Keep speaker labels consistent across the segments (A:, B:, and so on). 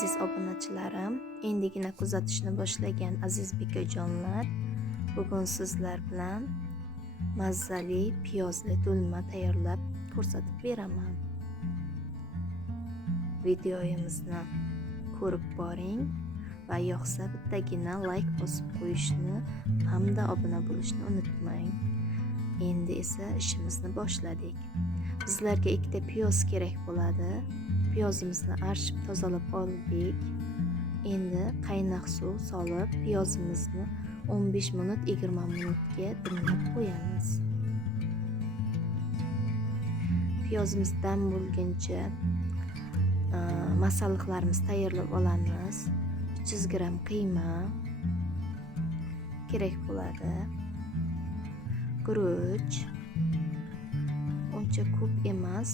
A: aziz obunachilarim endigina kuzatishni boshlagan aziz bekajonlar bugun sizlar bilan mazzali piyozli do'lma tayyorlab ko'rsatib beraman. Videoyimizni ko'rib boring va yoqsa bittagina layk bosib qo'yishni hamda obuna bo'lishni unutmang. Endi esa ishimizni boshladik. Bizlarga ikkita piyoz kerak bo'ladi. Piyozimizni archib tozalab oldik. Endi qaynoq suv solib piyozimizni 15 minut 20 minutga dimlab qo'yamiz. Piyozimiz dam bo'lguncha e, masalliqlarimizni tayyorlab olamiz. 300 gramm qiyma kerak bo'ladi. Guruch uncha ko'p emas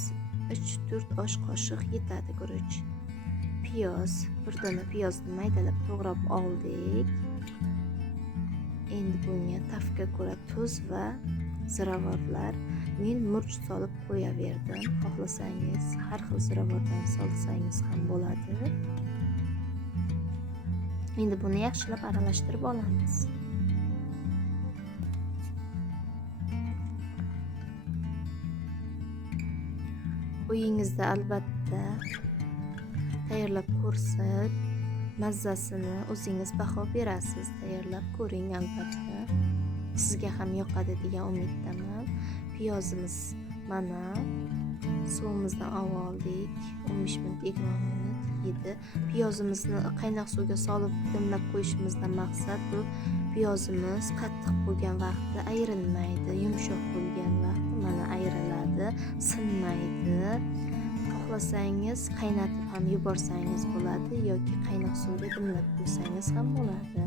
A: 3-4 osh qoshiq yetadi guruch. Piyoz bir dona piyozni maydalab to'g'rab oldik. Endi bunga tafga ko'ra tuz va ziravorlar. Men murch solib qo'yaverdim. Xohlasangiz har xil ziravordan solsangiz ham bo'ladi. Endi buni yaxshilab aralashtirib olamiz. Uyingizda albatta. Tayyorlab ko'rsak mazzasini o'zingiz baho berasiz. Tayyorlab ko'ring albatta. Sizga ham yoqadi degan umiddaman. Piyozimiz mana. Suvimizdan oldik. 15 minut 20 minut yedi. Piyozimizni qaynoq suvga solib dimlab qo'yishimizdan maqsad bu. Piyozimiz qattiq bo'lgan vaqtda ayrilmaydi. Yumshoq bo'lgan vaqtda mana ayriladi sinmaydi. Xohlasangiz qaynatib ham yuborsangiz bo'ladi yoki qaynoq suvga dimlab qo'ysangiz ham bo'ladi.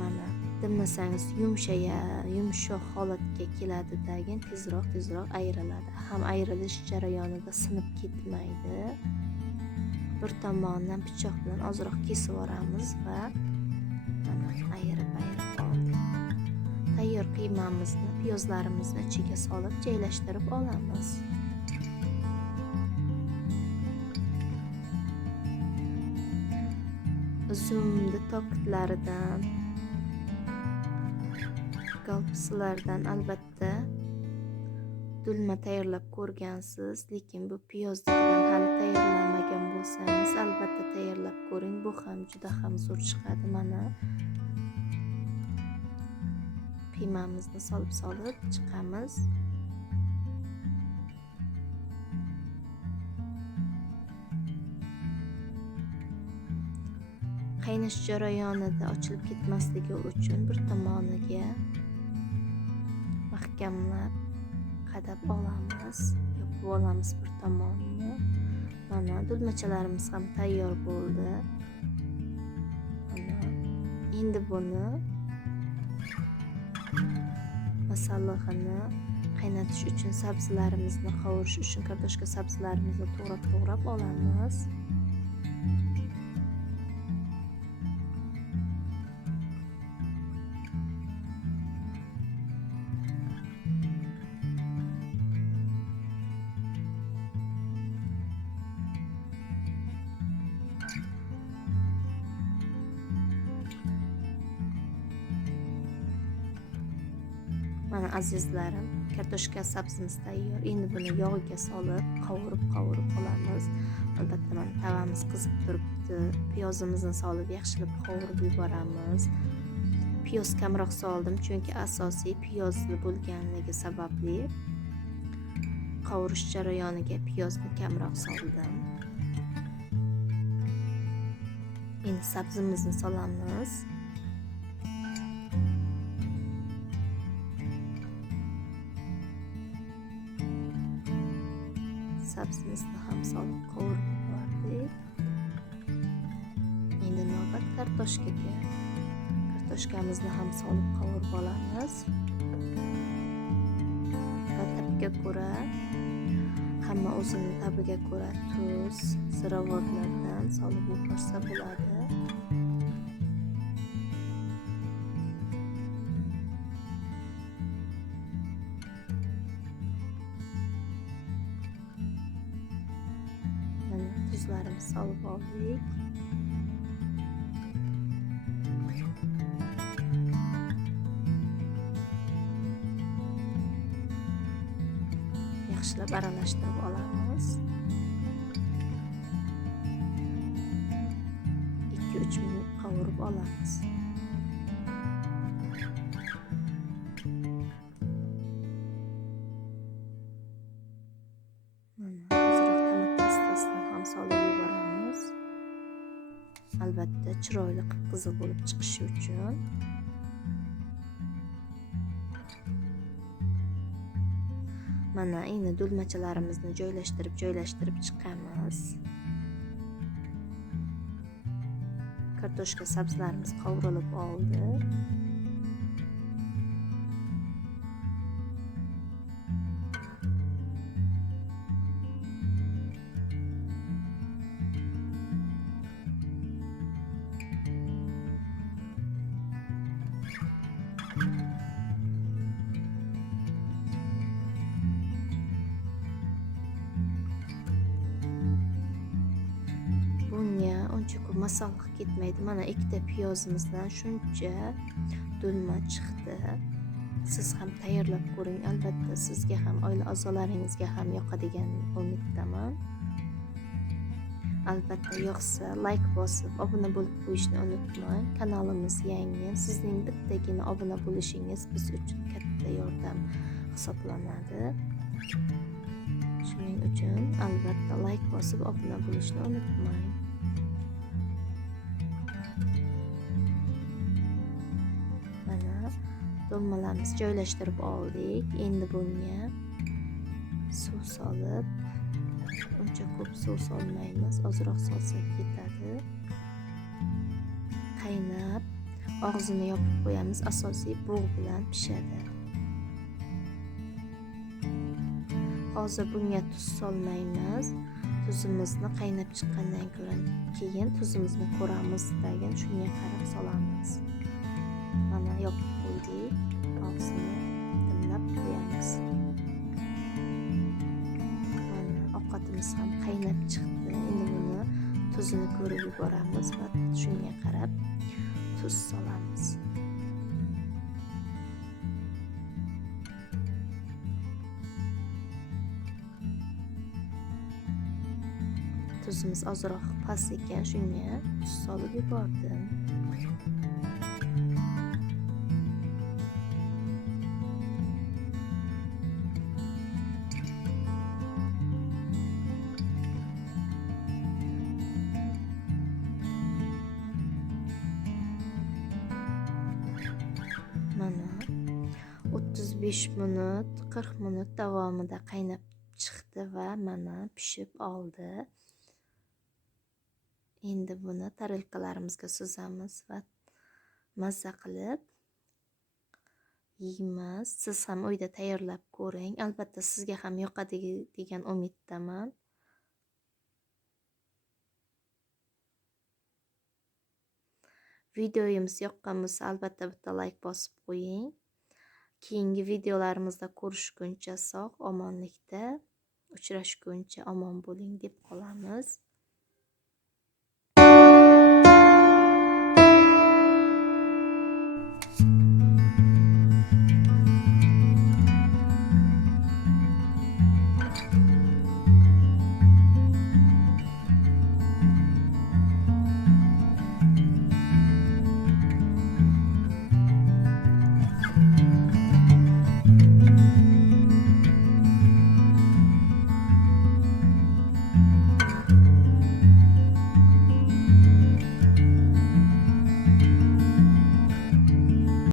A: Mana dimlasangiz yumshaya yumshoq holatga keladi keyin tezroq tezroq ayriladi. Ham ayrilish jarayonida sinib ketmaydi. Bir tomonidan pichoq bilan ozroq kesib yuboramiz va tayyor qiymamizni piyozlarimizni ichiga solib joylashtirib olamiz uzumni tokitlaridan galpisilardan albatta dulma tayyorlab ko'rgansiz lekin bu piyozligidan hali tayyorlamagan bo'lsangiz albatta tayyorlab ko'ring. Bu ham juda ham zo'r chiqadi mana qiymamizni solib solib chiqamiz. Qaynash jarayonida ochilib ketmasligi uchun bir tomoniga mahkamlab qadab olamiz yopib olamiz bir tomonini mana dulmachalarimiz ham tayyor bo'ldi. Mana endi buni masallig'ini qaynatish uchun sabzilarimizni qovurish uchun kartoshka sabzilarimizni to'g'rab to'g'rab olamiz. Mana azizlarim kartoshka sabzimiz tayyor. Endi buni yog'iga solib qovurib qovurib olamiz. Albatta mana tavamiz qizib turibdi. Piyozimizni solib yaxshilab qovurib yuboramiz. Piyoz kamroq soldim chunki asosiy piyozli bo'lganligi sababli qovurish jarayoniga piyozni kamroq soldim. Endi sabzimizni solamiz sabzimizni ham solib qovurib yubordik. Endi navbat kartoshkaga. Kartoshkamizni ham solib qovurib olamiz. Va tabga ko'ra hamma o'zini tabiga ko'ra tuz ziravorlardan solib yuborsa bo'ladi. Tuzlarimizni solib oldik. Yaxshilab aralashtirib olamiz. Ikki uch minut qovurib olamiz. Albatta chiroyli qip qizil bo'lib chiqishi uchun. Mana endi do'lmachalarimizni joylashtirib joylashtirib chiqamiz. Kartoshka sabzilarimiz qovurilib oldi. Bunga uncha masalliq ketmaydi mana ikkita piyozimizdan shuncha do'lma chiqdi. Siz ham tayyorlab ko'ring. Albatta sizga ham oila a'zolaringizga ham yoqadigan umiddaman. Albatta yoqsa layk bosib obuna bo'lib qo'yishni unutmang. Kanalimiz yangi. Sizning bittagina obuna bo'lishingiz biz uchun katta yordam hisoblanadi. Shuning uchun albatta layk bosib obuna bo'lishni unutmang. Do'lmalarimizni joylashtirib oldik endi bunga suv solib uncha ko'p suv solmaymiz ozroq solsak ketadi qaynab og'zini yopib qo'yamiz asosiy bug' bilan pishadi hozir bunga tuz solmaymiz tuzimizni qaynab chiqqandan keyin tuzimizni ko'ramizdan shunga qarab solamiz mana yopib qo'ydik og'zini dimlab qo'yamiz mana ovqatimiz ham qaynab chiqdi endi buni tuzini ko'rib yuboramiz va shunga qarab tuz solamiz tuzimiz ozroq past ekan shunga tuz solib yubordim. 5 minut 40 minut davomida qaynab chiqdi va mana pishib oldi. Endi buni tarelkalarimizga suzamiz va mazza qilib yeymiz. Siz ham uyda tayyorlab ko'ring. Albatta sizga ham yoqadi degan umiddaman. Videoyimiz yoqqan bo'lsa albatta bitta layk bosib qo'ying. Keyingi videolarimizda ko'rishguncha sog' omonlikda uchrashguncha omon bo'ling deb qolamiz